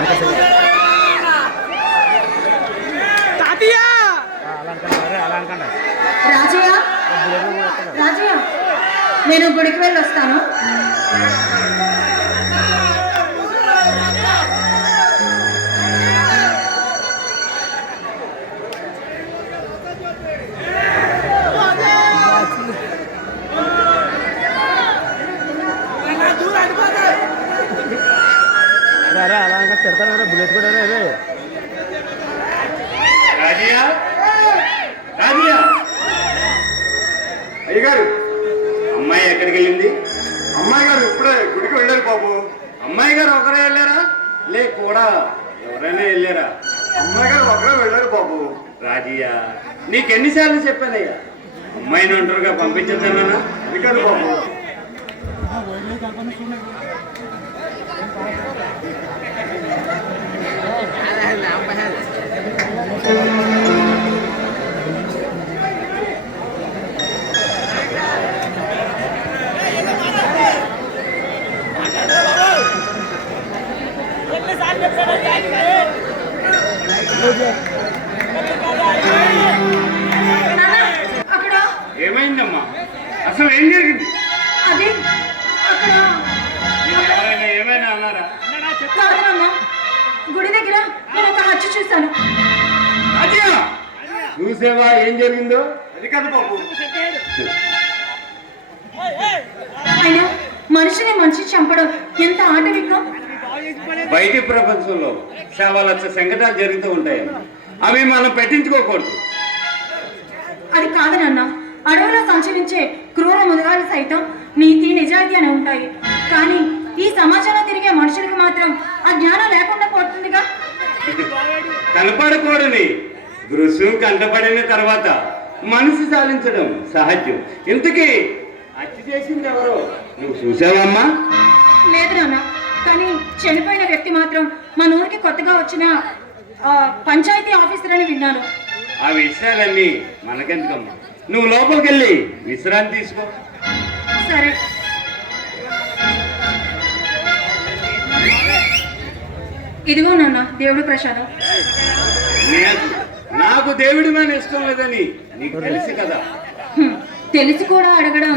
రాజయ్య రాజయ్య నేను గుడికి వెళ్ళి వస్తాను. అలా పెడతాను బుల్లెట్ కూడా రాజయ్య రాజయ్య అయ్యగారు అమ్మాయి ఎక్కడికి వెళ్ళింది? అమ్మాయి గారు ఇప్పుడే గుడికి వెళ్ళారు బాబు. అమ్మాయి గారు ఒకరే వెళ్ళారా లే కూడా ఎవరైనా వెళ్ళారా? అమ్మాయి గారు ఒకరే వెళ్ళారు బాబు. రాజయ్య నీకెన్నిసార్లు చెప్పానయ్యా అమ్మాయిని ఒంటరిగా పంపించద్దన్నా? అది కాదు బాబు. ఏమైందమ్మా? అసలు ఏం జరిగింది? అదే అక్కడ ఎవరైనా ఏమైనా అన్నారా? గుడి దగ్గర నేను ఒక హత్య చూశాను. చూసేవా ఏం జరిగిందో? అది కాదు బాబు. అయినా మనిషిని మనిషి చంపడం ఎంత ఆటవికం. బయటి ప్రపంచంలో చాలా లక్ష సంఘటనలు జరుగుతూ ఉంటాయి. అవి మనం పెట్టించుకోకూడదు. అది కాదు నాన్న, అడవిలో సంచరించే క్రూర మృగాలు సైతం నీతి నిజాయితీ అని ఉంటాయి. కానీ ఈ సమాజంలో తిరిగే మనుషులకు మాత్రం ఆ జ్ఞానం లేకుండా పోతుందిగా. కనపడకూడని దృశ్యం కంటపడిన తర్వాత మనసు సాధించడం సహజం. ఇంతకీ హత్య చేసింది ఎవరో నువ్వు చూసావమ్మా? లేదు నాన్న, కానీ చనిపోయిన వ్యక్తి మాత్రం మన ఊరికి కొత్తగా వచ్చిన పంచాయతీ ఆఫీసర్ అని విన్నాను. ఆ విషయాలన్నీ మనకెందుకమ్మా, నువ్వు లోపలికి వెళ్ళి విశ్రాంతి తీసుకో. సరే. ఇదిగో నాన్న దేవుడి ప్రసాదం. నాకు దేవుడి మీద ఇష్టం లేదని నీకు తెలుసు కదా. తెలిసి కూడా అడగడం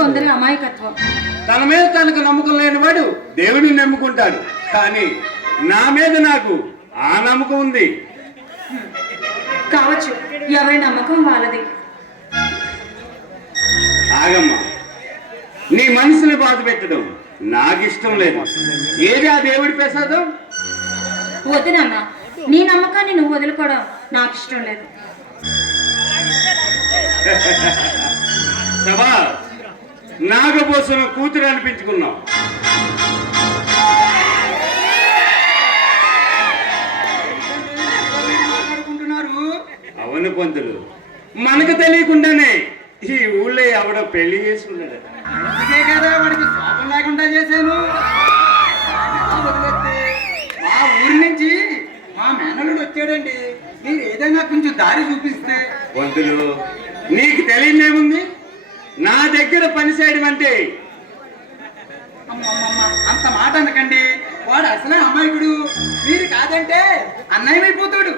కొందరి అమాయకత్వం. తన మీద తనకు నమ్మకం లేని వాడు దేవుడిని నమ్ముకుంటాడు. కానీ నా మీద నాకు ఆ నమ్మకం ఉంది. కావచ్చు, ఎవరి నమ్మకం వాళ్ళది. ఆగమ్మా, నీ మనసుని బాధ పెట్టడం నాకు ఇష్టం లేదు. ఏది ఆ దేవుడి ప్రసాదం? వద్దు నాన్న, నీ నమ్మకాన్ని నువ్వు వదులుకోవడం నాకు ఇష్టం లేదు. సభా నాగబోసిన కూతురు అనిపించుకున్నావు. అవును పంతులు, మనకు తెలియకుండానే ఈ ఊళ్ళో ఎవడో పెళ్లి చేసుకున్నాడు. అందుకే కదా వాడికి శోభం లేకుండా చేశాను. మా ఊరి నుంచి మా మేనల్లుడు వచ్చాడండి. మీరు ఏదైనా కొంచెం దారి చూపిస్తే. పంతులు, నీకు తెలియదేముంది? నా దగ్గర పని చేయడం అంటే. అమ్మమ్మమ్మ, అంత మాట అనకండి. వాడు అసలే అమాయకుడు. మీరు కాదంటే అన్నయ్యమైపోతాడు.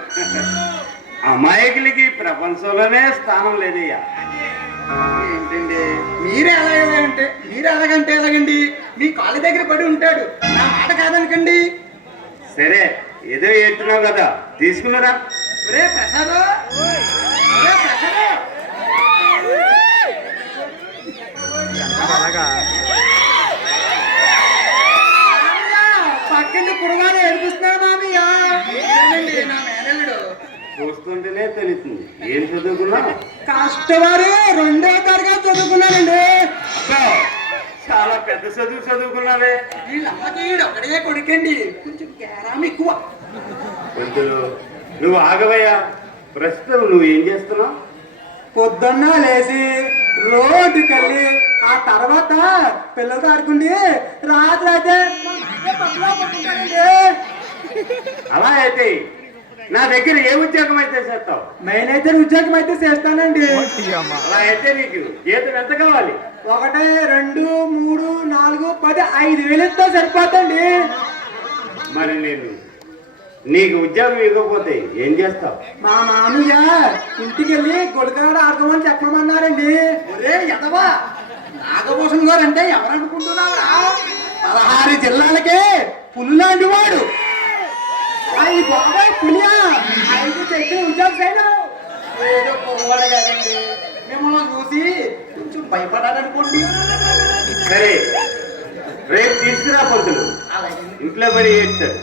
అమాయకులకి ప్రపంచంలోనే స్థానం లేదయ్యా. ఏంటండి మీరు ఎలాగంటే ఎలాగండి? మీ కాళ్ళ దగ్గర పడి ఉంటాడు. నా మాట కాదనకండి. సరే, ఏదో ఎత్తున్నావు కదా, తీసుకున్నారా? రే ప్రసాద్, పక్కింటి కురగానే ఏడిపిస్తున్నాడు మామయ్య. నా మేనల్లుడు చూస్తుంటేనే తెలుస్తుంది. ఏం చదువుకున్నా? కష్టపడి 2వ తరగతి చదువుకున్నానండి. చాలా పెద్ద చదువుకున్నావే. వీళ్ళమ్మకి ఒకడే కొడుకండి, కొంచెం గ్యారాం ఎక్కువ. పంతులు, నువ్వు ఆగవయ్యా. ప్రస్తుతం నువ్వు ఏం చేస్తున్నావు? పొద్దున్న లేచి రోడ్డుకెళ్ళి ఆ తర్వాత పిల్లలతో ఆడుకుండి రాత్రి అయితే అలా అయితే నా దగ్గర ఏ ఉద్యోగం అయితే చేస్తావు? నేనైతే ఉద్యోగం అయితే చేస్తానండి. అలా అయితే నీకు జీతం ఎంత కావాలి? 1, 2, 3, 4, 10, 5,000 ఇస్తే సరిపోతండి. మరి నేను నీకు ఉద్యోగం ఇవ్వకపోతే ఏం చేస్తావు? మా మామయ్య ఇంటికి వెళ్ళి గొడగాడు ఆడదామని చెప్పమన్నారండి. ఒరే ఎదవా, నాగభూషణ్ గారు అంటే ఎవరనుకుంటున్నావురా? 16 జిల్లాలకే పులులాంటి వాడు. అయ్యి బాబాయ్ పులియా, అయితే చెప్పి ఉద్యోగం చేయడం ఏదో పొరవాడు కాదండి. మిమ్మల్ని చూసి కొంచెం భయపడాలనుకోండి. సరే, రేపు తీసుకురా పంతులు, ఇంట్లో పడి ఏడ్చాడు.